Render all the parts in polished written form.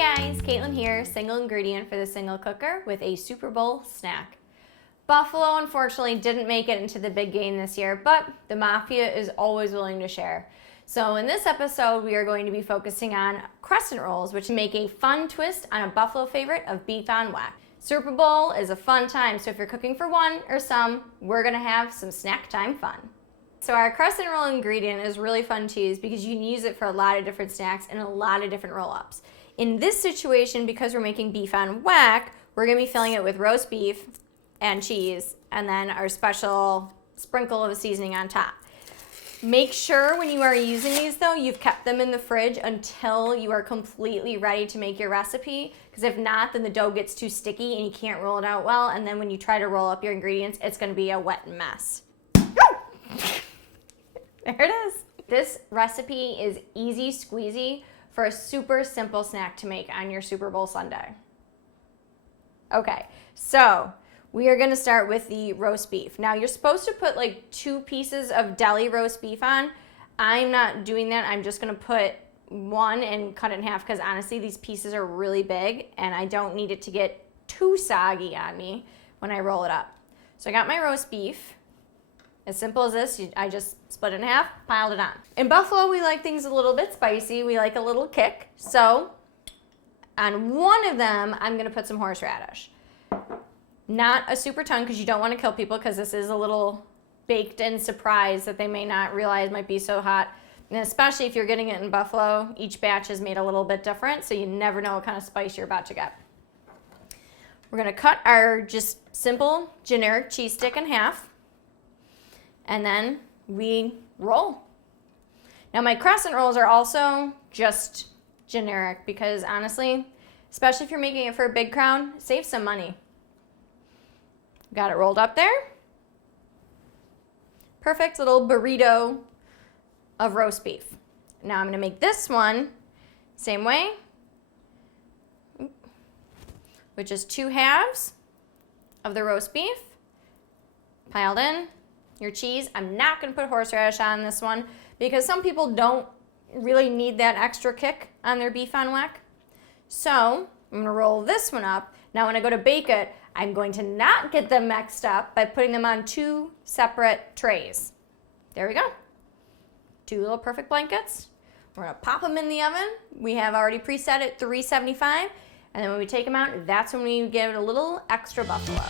guys, Caitlin here, single ingredient for the single cooker with a Super Bowl snack. Buffalo unfortunately didn't make it into the big game this year, but the Mafia is always willing to share. So in this episode, we are going to be focusing on Crescent Rolls, which make a fun twist on a Buffalo favorite of beef on weck. Super Bowl is a fun time, so if you're cooking for one or some, we're gonna have some snack time fun. So our Crescent Roll ingredient is really fun to use because you can use it for a lot of different snacks and a lot of different roll-ups. In this situation, because we're making beef on weck, we're gonna be filling it with roast beef and cheese, and then our special sprinkle of seasoning on top. Make sure when you are using these though, you've kept them in the fridge until you are completely ready to make your recipe, because if not, then the dough gets too sticky and you can't roll it out well, and then when you try to roll up your ingredients, it's gonna be a wet mess. There it is. This recipe is easy squeezy for a super simple snack to make on your Super Bowl Sunday. Okay, so we are gonna start with the roast beef. Now you're supposed to put like 2 pieces of deli roast beef on. I'm not doing that. I'm just gonna put 1 and cut it in half because honestly these pieces are really big and I don't need it to get too soggy on me when I roll it up. So I got my roast beef. As simple as this, I just split it in half, piled it on. In Buffalo, we like things a little bit spicy. We like a little kick. So on one of them, I'm gonna put some horseradish. Not a super ton because you don't wanna kill people because this is a little baked in surprise that they may not realize might be so hot. And especially if you're getting it in Buffalo, each batch is made a little bit different, so you never know what kind of spice you're about to get. We're gonna cut our just simple generic cheese stick in half. And then we roll. Now my crescent rolls are also just generic because honestly, especially if you're making it for a big crowd, save some money. Got it rolled up there. Perfect little burrito of roast beef. Now I'm gonna make this one same way, which is 2 halves of the roast beef piled in. Your cheese, I'm not gonna put horseradish on this one because some people don't really need that extra kick on their beef on weck. So I'm gonna roll this one up. Now when I go to bake it, I'm going to not get them mixed up by putting them on 2 separate trays. There we go. 2 little perfect blankets. We're gonna pop them in the oven. We have already preset at 375, and then when we take them out, that's when we give it a little extra buffalo.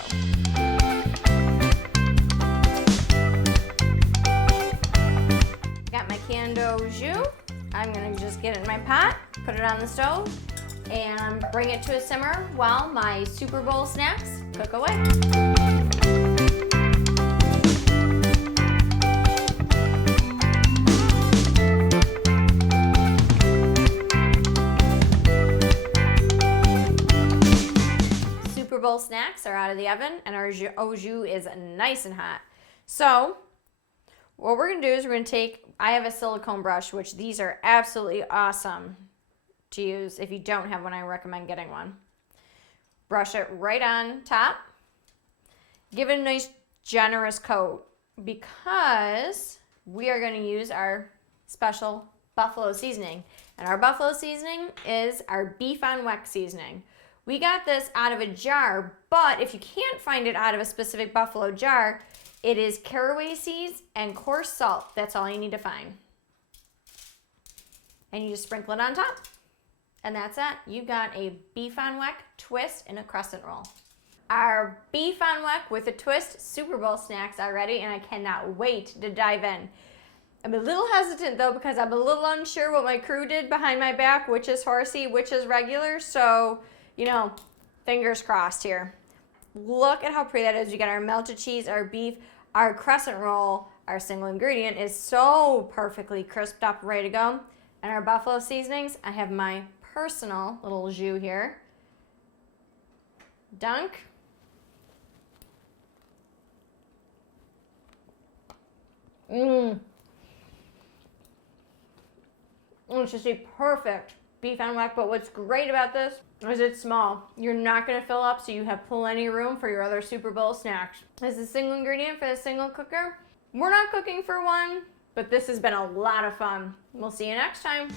Got my canned Au Jus. I'm gonna just get it in my pot, put it on the stove, and bring it to a simmer while my Super Bowl snacks cook away. Super Bowl snacks are out of the oven and our Au Jus is nice and hot. So what we're gonna do is we're gonna take, I have a silicone brush, which these are absolutely awesome to use. If you don't have one, I recommend getting one. Brush it right on top. Give it a nice generous coat because we are gonna use our special buffalo seasoning. And our buffalo seasoning is our beef on weck seasoning. We got this out of a jar, but if you can't find it out of a specific Buffalo jar, it is caraway seeds and coarse salt. That's all you need to find. And you just sprinkle it on top. And that's it. You got a beef on weck twist in a crescent roll. Our beef on weck with a twist Super Bowl snacks are ready, and I cannot wait to dive in. I'm a little hesitant though because I'm a little unsure what my crew did behind my back, which is horsey, which is regular. So, you know, fingers crossed here. Look at how pretty that is. We got our melted cheese, our beef, our crescent roll, our single ingredient is so perfectly crisped up, ready to go. And our buffalo seasonings, I have my personal little Au Jus here. Dunk. It's just a perfect beef on weck, but what's great about this is it's small. You're not gonna fill up, so you have plenty of room for your other Super Bowl snacks. This is a single ingredient for the single cooker. We're not cooking for one, but this has been a lot of fun. We'll see you next time.